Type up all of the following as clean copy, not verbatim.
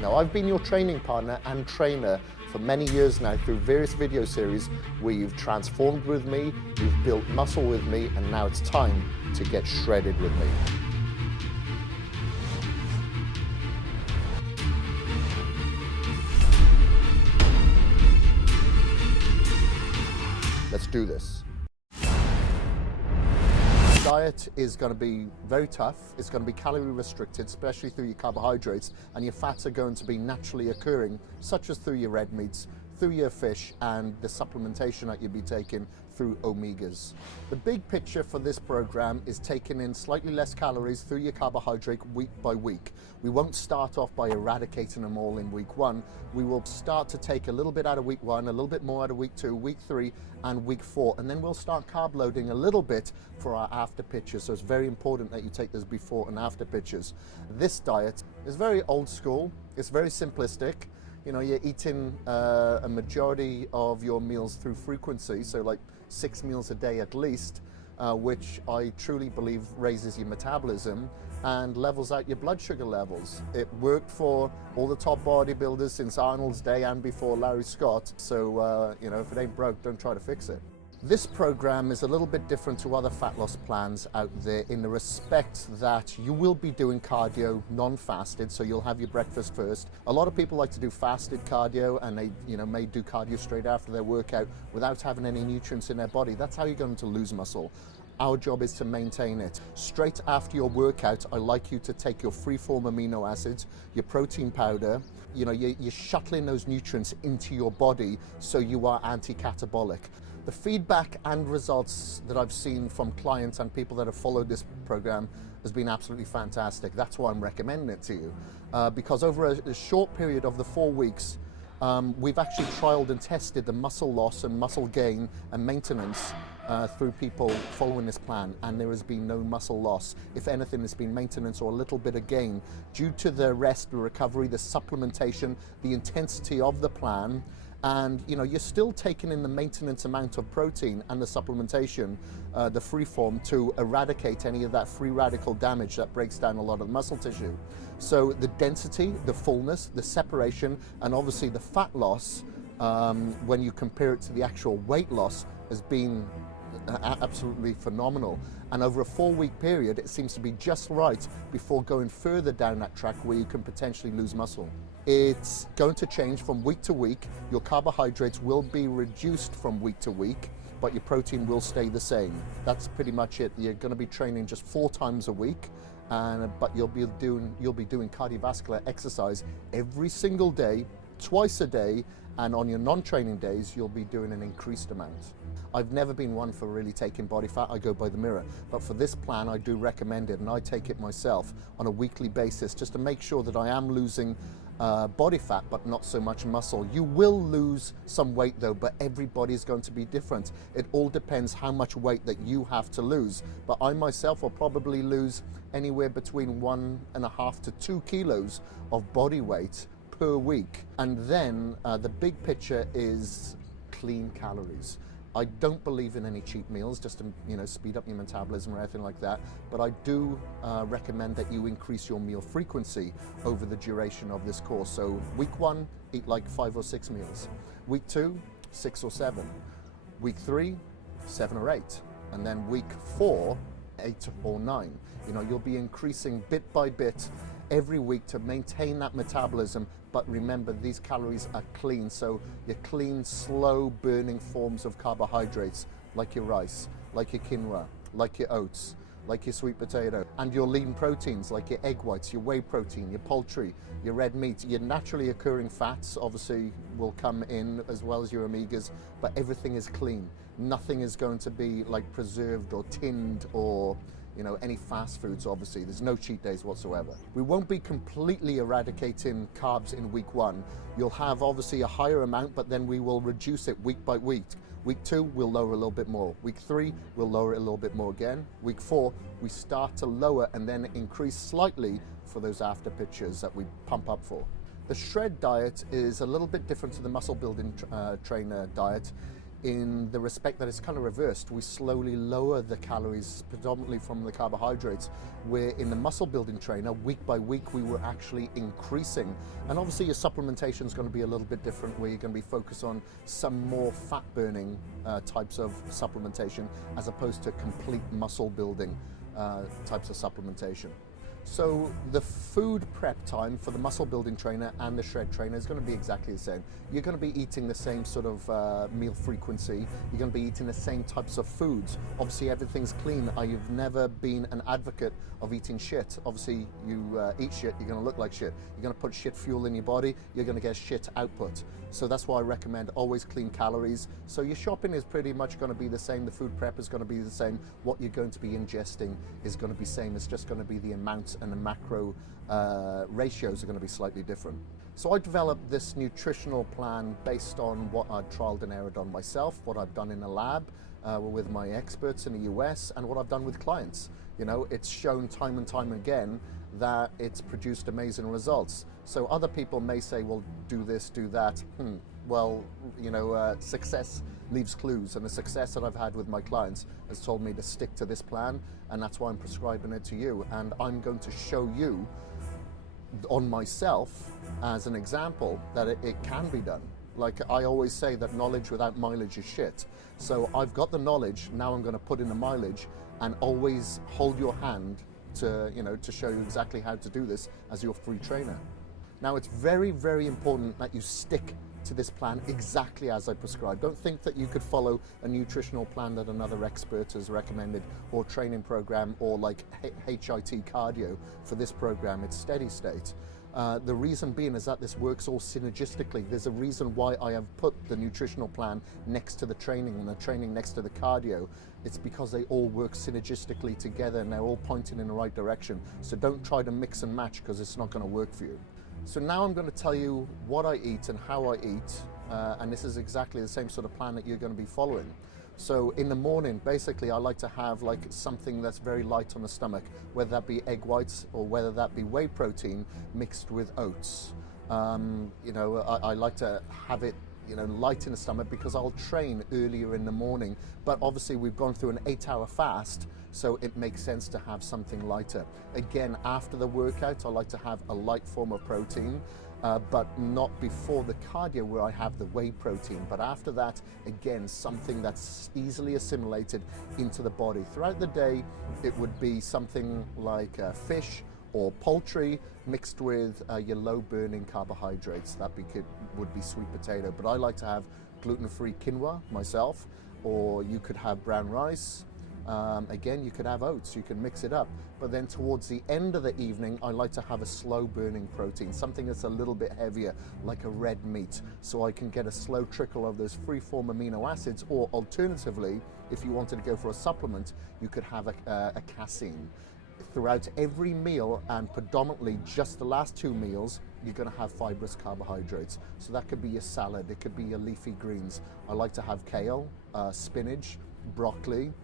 Now, I've been your training partner and trainer for many years now through various video series where you've transformed with me, you've built muscle with me, and now it's time to get shredded with me. Let's do this. Diet is going to be very tough. It's going to be calorie restricted, especially through your carbohydrates, and your fats are going to be naturally occurring, such as through your red meats, through your fish, and the supplementation that you'll be taking through omegas. The big picture for this program is taking in slightly less calories through your carbohydrate week by week. We won't start off by eradicating them all in week 1. We will start to take a little bit out of week 1, a little bit more out of week 2, week 3, and week 4, and then we'll start carb loading a little bit for our after pictures. So it's very important that you take those before and after pictures. This diet is very old school. It's very simplistic. You know, you're eating a majority of your meals through frequency, so like 6 meals a day at least, which I truly believe raises your metabolism and levels out your blood sugar levels. It worked for all the top bodybuilders since Arnold's day and before Larry Scott, so you know, if it ain't broke, don't try to fix it. This program is a little bit different to other fat loss plans out there in the respect that you will be doing cardio non-fasted, so you'll have your breakfast first. A lot of people like to do fasted cardio, and they may do cardio straight after their workout without having any nutrients in their body. That's how you're going to lose muscle. Our job is to maintain it. Straight after your workout, I like you to take your free-form amino acids, your protein powder. You know, you're shuttling those nutrients into your body so you are anti-catabolic. The feedback and results that I've seen from clients and people that have followed this program has been absolutely fantastic. That's why I'm recommending it to you. Because over a short period of the 4 weeks, we've actually trialed and tested the muscle loss and muscle gain and maintenance through people following this plan, and there has been no muscle loss. If anything, it's been maintenance or a little bit of gain due to the rest, the recovery, the supplementation, the intensity of the plan. And you know, you're still taking in the maintenance amount of protein and the supplementation, the free form, to eradicate any of that free radical damage that breaks down a lot of the muscle tissue. So the density, the fullness, the separation, and obviously the fat loss, when you compare it to the actual weight loss, has been absolutely phenomenal. And over a 4-week period, it seems to be just right before going further down that track where you can potentially lose muscle. It's going to change from week to week. Your carbohydrates will be reduced from week to week, but your protein will stay the same. That's pretty much it. You're going to be training just 4 times a week, but you'll be doing cardiovascular exercise every single day, twice a day, and on your non-training days, you'll be doing an increased amount. I've never been one for really taking body fat. I go by the mirror. But for this plan, I do recommend it, and I take it myself on a weekly basis just to make sure that I am losing body fat, but not so much muscle. You will lose some weight though, but everybody's going to be different. It all depends how much weight that you have to lose. But I myself will probably lose anywhere between 1.5 to 2 kilos of body weight per week. And then the big picture is clean calories. I don't believe in any cheat meals just to speed up your metabolism or anything like that, but I do recommend that you increase your meal frequency over the duration of this course. So week 1, eat like 5 or 6 meals. Week 2, 6 or 7. Week 3, 7 or 8. And then week 4, 8 or 9. You know, you'll be increasing bit by bit every week to maintain that metabolism. But remember, these calories are clean, so your clean, slow burning forms of carbohydrates, like your rice, like your quinoa, like your oats, like your sweet potato, and your lean proteins like your egg whites, your whey protein, your poultry, your red meat. Your naturally occurring fats obviously will come in, as well as your omegas, but everything is clean. Nothing is going to be like preserved or tinned or any fast foods. Obviously there's no cheat days whatsoever. We won't be completely eradicating carbs in week 1. You'll have obviously a higher amount, but then we will reduce it week by week. Week 2, we'll lower a little bit more. Week 3, we'll lower it a little bit more again. Week 4, we start to lower and then increase slightly for those after pictures that we pump up for. The shred diet is a little bit different to the muscle building trainer diet. in the respect that it's kind of reversed. We slowly lower the calories predominantly from the carbohydrates, where in the muscle building trainer, week by week, we were actually increasing. And obviously your supplementation is going to be a little bit different, where you're going to be focused on some more fat burning types of supplementation, as opposed to complete muscle building types of supplementation. So the food prep time for the muscle building trainer and the shred trainer is going to be exactly the same. You're going to be eating the same sort of meal frequency. You're going to be eating the same types of foods. Obviously everything's clean. I've never been an advocate of eating shit. Obviously you eat shit, you're going to look like shit. You're going to put shit fuel in your body, you're going to get shit output. So that's why I recommend always clean calories. So your shopping is pretty much going to be the same. The food prep is going to be the same. What you're going to be ingesting is going to be same. It's just going to be the amounts and the macro ratios are going to be slightly different. So I developed this nutritional plan based on what I'd trialed and errored on myself, what I've done in the lab with my experts in the US, and what I've done with clients. You know, it's shown time and time again that it's produced amazing results. So other people may say, well, do this, do that. Well, you know, success leaves clues, and the success that I've had with my clients has told me to stick to this plan, and that's why I'm prescribing it to you. And I'm going to show you on myself as an example that it can be done. Like I always say, that knowledge without mileage is shit. So I've got the knowledge, now I'm going to put in the mileage, and always hold your hand to, you know, to show you exactly how to do this as your free trainer. Now it's very, very important that you stick to this plan exactly as I prescribe. Don't think that you could follow a nutritional plan that another expert has recommended, or training program, or like HIT cardio for this program. It's steady state. The reason being is that this works all synergistically. There's a reason why I have put the nutritional plan next to the training and the training next to the cardio. It's because they all work synergistically together and they're all pointing in the right direction. So don't try to mix and match, because it's not going to work for you. So now I'm going to tell you what I eat and how I eat, and this is exactly the same sort of plan that you're going to be following. So in the morning, basically, I like to have like something that's very light on the stomach, whether that be egg whites or whether that be whey protein mixed with oats. You know, I like to have it, you know, light in the stomach, because I'll train earlier in the morning. But obviously we've gone through an 8-hour fast, so it makes sense to have something lighter. Again, after the workout, I like to have a light form of protein, but not before the cardio where I have the whey protein. But after that, again, something that's easily assimilated into the body. Throughout the day, it would be something like fish or poultry mixed with your low burning carbohydrates. That would be sweet potato, but I like to have gluten-free quinoa myself, or you could have brown rice. Again, you could have oats, you can mix it up. But then towards the end of the evening, I like to have a slow burning protein, something that's a little bit heavier, like a red meat, so I can get a slow trickle of those free-form amino acids. Or alternatively, if you wanted to go for a supplement, you could have a casein. Throughout every meal, and predominantly just the last 2 meals, you're going to have fibrous carbohydrates. So that could be your salad, it could be your leafy greens. I like to have kale, spinach, broccoli,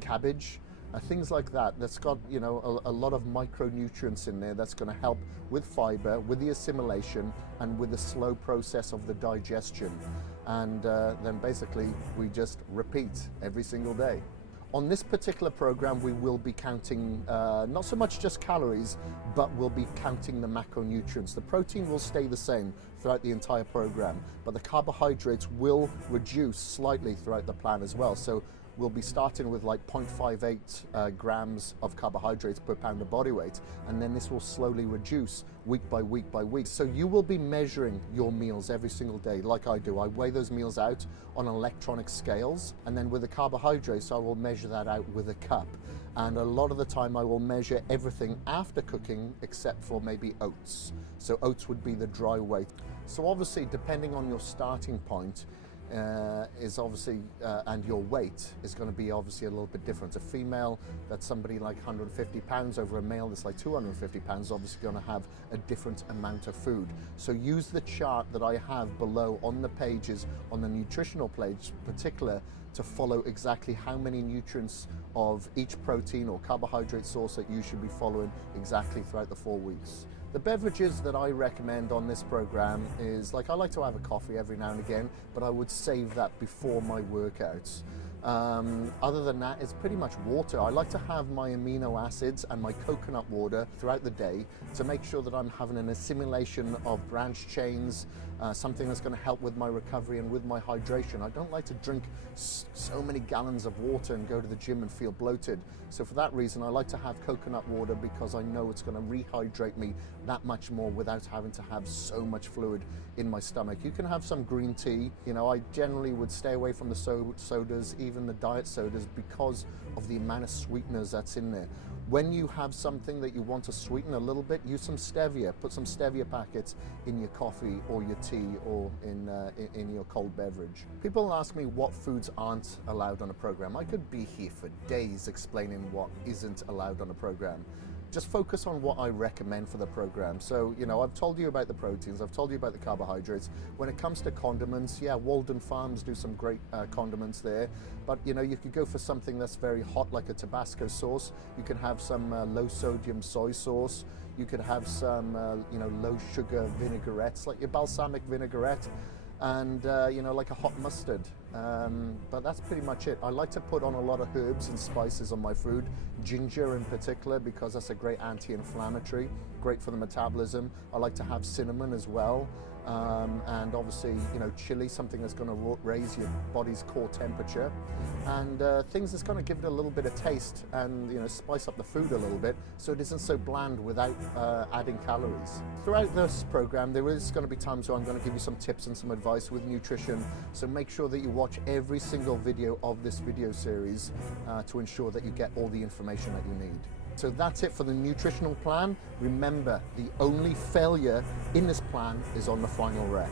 cabbage, things like that. That's got, you know, a lot of micronutrients in there that's going to help with fiber, with the assimilation, and with the slow process of the digestion. And then basically we just repeat every single day. On this particular program, we will be counting not so much just calories, but we'll be counting the macronutrients. The protein will stay the same throughout the entire program, but the carbohydrates will reduce slightly throughout the plan as well. So we'll be starting with like 0.58 grams of carbohydrates per pound of body weight, and then this will slowly reduce week by week by week. So you will be measuring your meals every single day, like I do. I weigh those meals out on electronic scales, and then with the carbohydrates, I will measure that out with a cup. And a lot of the time I will measure everything after cooking except for maybe oats. So oats would be the dry weight. So obviously, depending on your starting point, is obviously, and your weight is going to be obviously a little bit different. A female that's somebody like 150 pounds over a male that's like 250 pounds is obviously going to have a different amount of food. So use the chart that I have below on the pages on the nutritional page particular to follow exactly how many nutrients of each protein or carbohydrate source that you should be following exactly throughout the 4 weeks. The beverages that I recommend on this program is, like, I like to have a coffee every now and again, but I would save that before my workouts. Other than that, it's pretty much water. I like to have my amino acids and my coconut water throughout the day to make sure that I'm having an assimilation of branch chains, something that's going to help with my recovery and with my hydration. I don't like to drink so many gallons of water and go to the gym and feel bloated. So for that reason, I like to have coconut water because I know it's going to rehydrate me that much more without having to have so much fluid in my stomach. You can have some green tea. You know, I generally would stay away from the sodas, even the diet sodas, because of the amount of sweeteners that's in there. When you have something that you want to sweeten a little bit, use some stevia. Put some stevia packets in your coffee or your tea or in your cold beverage. People ask me what foods aren't allowed on a program. I could be here for days explaining what isn't allowed on a program. Just focus on what I recommend for the program. So, you know, I've told you about the proteins, I've told you about the carbohydrates. When it comes to condiments, yeah, Walden Farms do some great condiments there. But, you know, you could go for something that's very hot, like a Tabasco sauce. You can have some low sodium soy sauce. You could have some, you know, low sugar vinaigrettes, like your balsamic vinaigrette. And you know, like a hot mustard, but that's pretty much it. I like to put on a lot of herbs and spices on my food, ginger in particular, because that's a great anti-inflammatory, great for the metabolism. I like to have cinnamon as well, and obviously, you know, chili, something that's going to raise your body's core temperature, and things that's going to give it a little bit of taste and, you know, spice up the food a little bit so it isn't so bland without adding calories. Throughout this program, there is going to be times where I'm going to give you some tips and some advice with nutrition, so make sure that you watch every single video of this video series to ensure that you get all the information that you need. So that's it for the nutritional plan. Remember, the only failure in this plan is on the final rep.